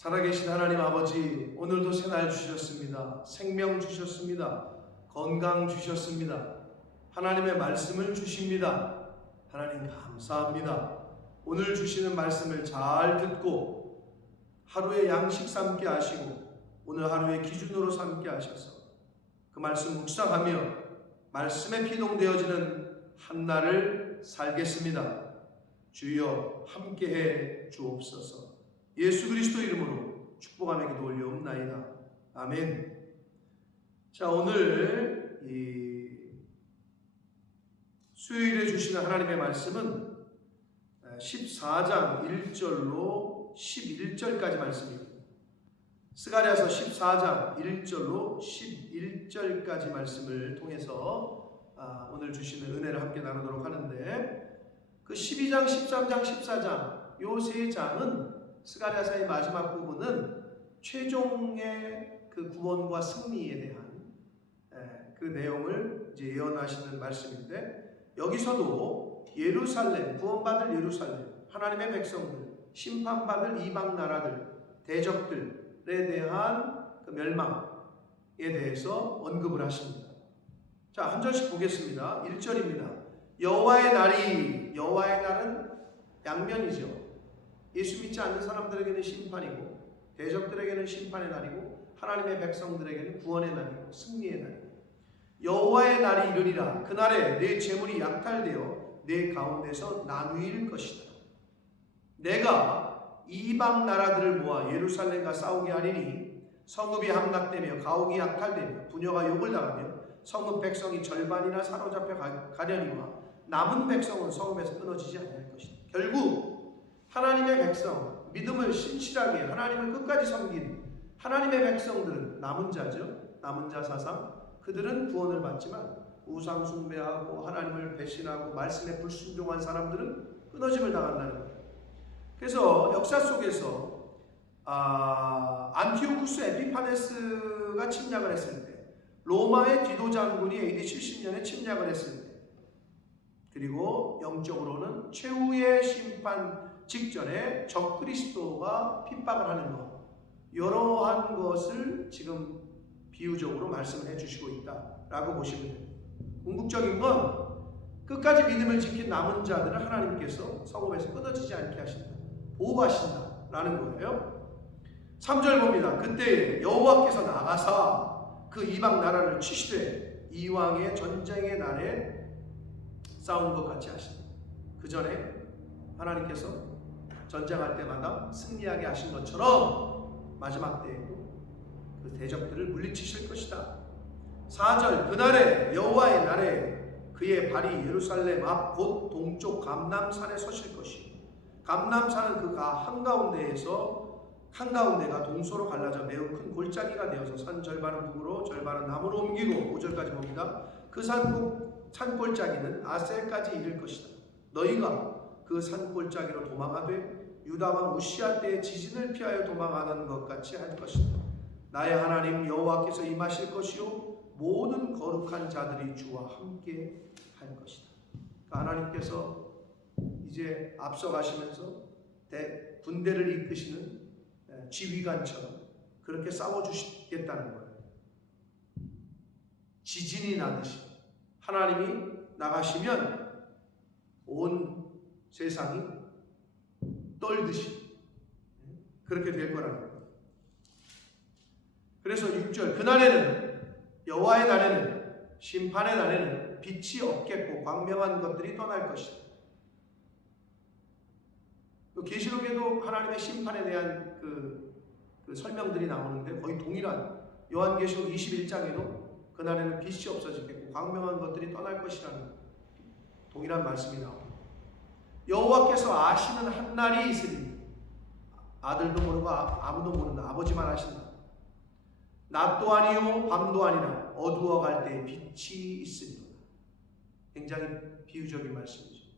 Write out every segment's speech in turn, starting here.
살아계신 하나님 아버지, 오늘도 새날 주셨습니다. 생명 주셨습니다. 건강 주셨습니다. 하나님의 말씀을 주십니다. 하나님 감사합니다. 오늘 주시는 말씀을 잘 듣고 하루의 양식 삼게 하시고 오늘 하루의 기준으로 삼게 하셔서 그 말씀 묵상하며 말씀에 피동되어지는 한날을 살겠습니다. 주여 함께해 주옵소서. 예수 그리스도 이름으로 축복하며 기도 올려옵나이다. 아멘. 자, 오늘 수요일에 주시는 하나님의 말씀은 14장 1절로 11절까지 말씀입니다. 스가랴서 14장 1절로 11절까지 말씀을 통해서 오늘 주시는 은혜를 함께 나누도록 하는데, 그 12장, 13장, 14장 요 세 장은 스가랴서의 마지막 부분은 최종의 그 구원과 승리에 대한 그 내용을 이제 예언하시는 말씀인데, 여기서도 예루살렘, 구원받을 예루살렘, 하나님의 백성들, 심판받을 이방 나라들, 대적들에 대한 그 멸망에 대해서 언급을 하십니다. 자, 한 절씩 보겠습니다. 1절입니다. 여호와의 날이, 여호와의 날은 양면이죠. 예수 믿지 않는 사람들에게는 심판이고, 대적들에게는 심판의 날이고, 하나님의 백성들에게는 구원의 날이고 승리의 날이고, 여호와의 날이 이르리라. 그날에 내 재물이 약탈되어 내 가운데서 나누일 것이다. 내가 이방 나라들을 모아 예루살렘과 싸우게 하리니 성읍이 함락되며 가옥이 약탈되며 부녀가 욕을 당하며 성읍 백성이 절반이나 사로잡혀 가려니와 남은 백성은 성읍에서 끊어지지 않을 것이다. 결국 하나님의 백성, 믿음을 신실하게 하나님을 끝까지 섬긴 하나님의 백성들은 남은 자죠. 남은 자 사상. 그들은 구원을 받지만 우상 숭배하고 하나님을 배신하고 말씀에 불순종한 사람들은 끊어짐을 당한다는 거예요. 그래서 역사 속에서 안티오쿠스 에피파네스가 침략을 했을 때, 로마의 디도 장군이 AD 70년에 침략을 했을 때, 그리고 영적으로는 최후의 심판 직전에 적그리스도가 핍박을 하는 것, 이러한 것을 지금 비유적으로 말씀을 해주시고 있다라고 보시면 됩니다. 궁극적인 건 끝까지 믿음을 지킨 남은 자들을 하나님께서 성읍에서 끊어지지 않게 하신다, 보호하신다라는 거예요. 3절 봅니다. 그때 여호와께서 나가사 그 이방 나라를 치시되 이왕의 전쟁의 날에 싸운 것 같이 하신다. 그 전에 하나님께서 전쟁할 때마다 승리하게 하신 것처럼 마지막 때에도 그 대적들을 물리치실 것이다. 4절 그날에 여호와의 날에 그의 발이 예루살렘 앞 곧 동쪽 감람산에 서실 것이요 감람산은 그 한가운데가 동서로 갈라져 매우 큰 골짜기가 되어서 산 절반은 북으로 절반은 남으로 옮기고 5절까지 봅니다. 그 산골짜기는 아셀까지 이를 것이다. 너희가 그 산골짜기로 도망하되 유다왕 우시아 때의 지진을 피하여 도망하는 것 같이 할 것이다. 나의 하나님 여호와께서 임하실 것이요 모든 거룩한 자들이 주와 함께 할 것이다. 그러니까 하나님께서 이제 앞서가시면서 군대를 이끄시는 지휘관처럼 그렇게 싸워주시겠다는 거예요. 지진이 나듯이 하나님이 나가시면 온 세상이 떨듯이 그렇게 될 거라는 거예요. 그래서 6절 그날에는, 여호와의 날에는, 심판의 날에는 빛이 없겠고 광명한 것들이 떠날 것이다. 계시록에도 하나님의 심판에 대한 그 설명들이 나오는데 거의 동일한, 요한계시록 21장에도 그날에는 빛이 없어지겠고 광명한 것들이 떠날 것이라는 동일한 말씀이 나옵니다. 여호와께서 아시는 한 날이 있으니, 아들도 모르고 아무도 모른다. 아버지만 아신다. 낮도 아니요 밤도 아니라 어두워갈 때에 빛이 있으리로다. 굉장히 비유적인 말씀이죠.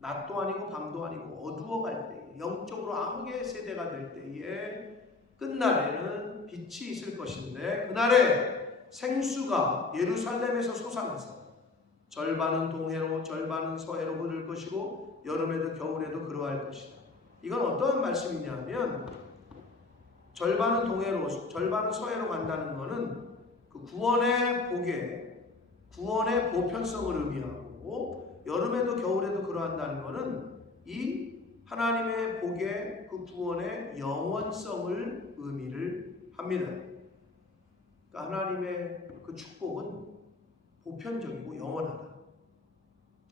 낮도 아니고 밤도 아니고 어두워갈 때에, 영적으로 암흑의 세대가 될 때에 끝날에는 빛이 있을 것인데, 그날에 생수가 예루살렘에서 솟아나서 절반은 동해로 절반은 서해로 흐를 것이고 여름에도 겨울에도 그러할 것이다. 이건 어떤 말씀이냐면 절반은 동해로, 절반은 서해로 간다는 것은 그 구원의 복에, 구원의 보편성을 의미하고, 여름에도 겨울에도 그러한다는 것은 이 하나님의 복의 그 구원의 영원성을 의미를 합니다. 그러니까 하나님의 그 축복은 보편적이고 영원하다.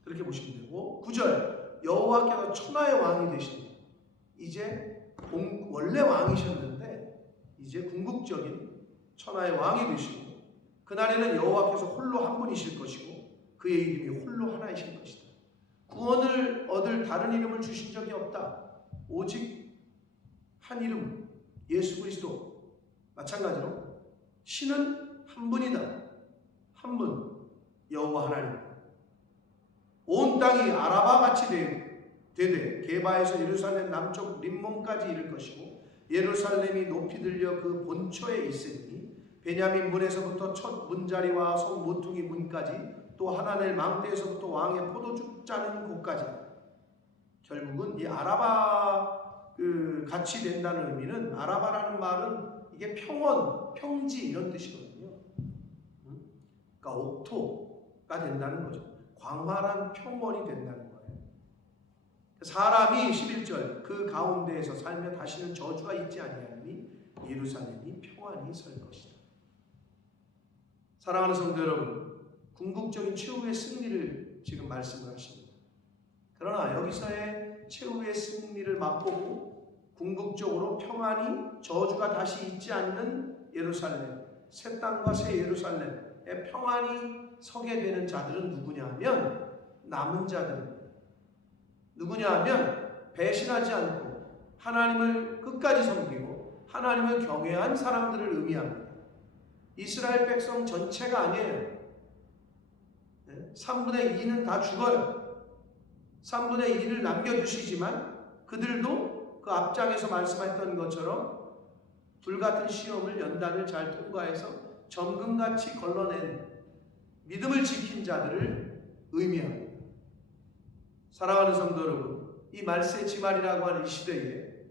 그렇게 보시면 되고, 9절 여호와께서 천하의 왕이 되시니, 이제 원래 왕이셨는데 이제 궁극적인 천하의 왕이 되시고, 그날에는 여호와께서 홀로 한 분이실 것이고 그의 이름이 홀로 하나이실 것이다. 구원을 얻을 다른 이름을 주신 적이 없다. 오직 한 이름, 예수 그리스도. 마찬가지로 신은 한 분이다. 한 분, 여호와 하나님. 온 땅이 아라바 같이 되되 게바에서 예루살렘 남쪽 림몬까지 이를 것이고, 예루살렘이 높이 들려 그 본초에 있으니 베냐민 문에서부터 첫 문자리와 성 모퉁이 문까지, 또 하나넬 망대에서부터 왕의 포도주 짜는 곳까지. 결국은 이 아라바 같이 된다는 의미는, 아라바라는 말은 이게 평원, 평지 이런 뜻이거든요. 그러니까 옥토가 된다는 거죠. 광활한 평원이 된다는 거예요. 사람이 11절 그 가운데에서 살며 다시는 저주가 있지 아니하니 예루살렘이 평안히 설 것이다. 사랑하는 성도 여러분, 궁극적인 최후의 승리를 지금 말씀을 하십니다. 그러나 여기서의 최후의 승리를 맛보고 궁극적으로 평안히 저주가 다시 있지 않는 예루살렘, 새 땅과 새 예루살렘에 평안히 서게 되는 자들은 누구냐 하면 남은 자들입니다. 누구냐 하면 배신하지 않고 하나님을 끝까지 섬기고 하나님을 경외한 사람들을 의미합니다. 이스라엘 백성 전체가 아니에요. 3분의 2는 다 죽어요. 3분의 2를 남겨두시지만 그들도 그 앞장에서 말씀했던 것처럼 불같은 시험을 연단을 잘 통과해서 정금같이 걸러낸 믿음을 지킨 자들을 의미합니다. 사랑하는 성도 여러분, 이 말세 지말이라고 하는 이 시대에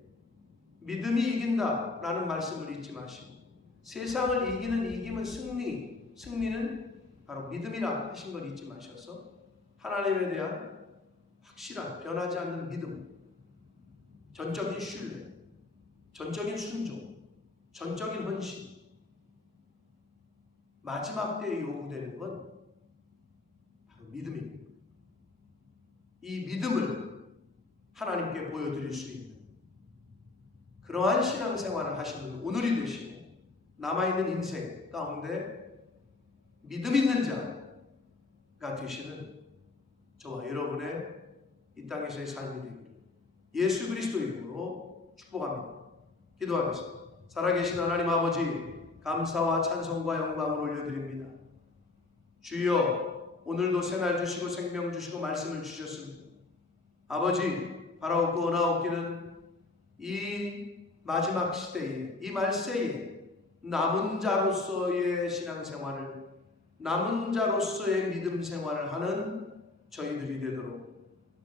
믿음이 이긴다라는 말씀을 잊지 마시고, 세상을 이기는 이김은 승리는 바로 믿음이라 하신 걸 잊지 마셔서 하나님에 대한 확실한 변하지 않는 믿음, 전적인 신뢰, 전적인 순종, 전적인 헌신, 마지막 때에 요구되는 건 바로 믿음입니다. 이 믿음을 하나님께 보여드릴 수 있는 그러한 신앙생활을 하시는 오늘이 되시고, 남아있는 인생 가운데 믿음 있는 자가 되시는 저와 여러분의 이 땅에서의 삶이 되기를 예수 그리스도 이름으로 축복합니다. 기도하겠습니다. 살아계신 하나님 아버지, 감사와 찬송과 영광을 올려드립니다. 주여, 오늘도 새날 주시고 생명 주시고 말씀을 주셨습니다. 아버지, 바라옵고 원하옵기는 이 마지막 시대에, 이 말세에 남은 자로서의 신앙생활을, 남은 자로서의 믿음 생활을 하는 저희들이 되도록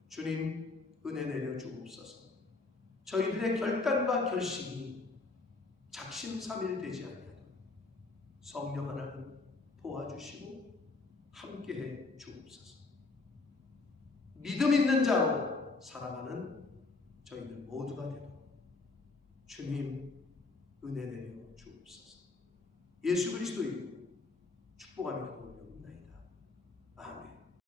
주님 은혜 내려 주옵소서. 저희들의 결단과 결심이 작심삼일되지 않게 성령 하나님 도와주시고 함께해 주옵소서. 믿음 있는 자로 살아가는 저희들 모두가 되도록 주님 은혜 내려 주옵소서. 예수 그리스도의 축복합니다.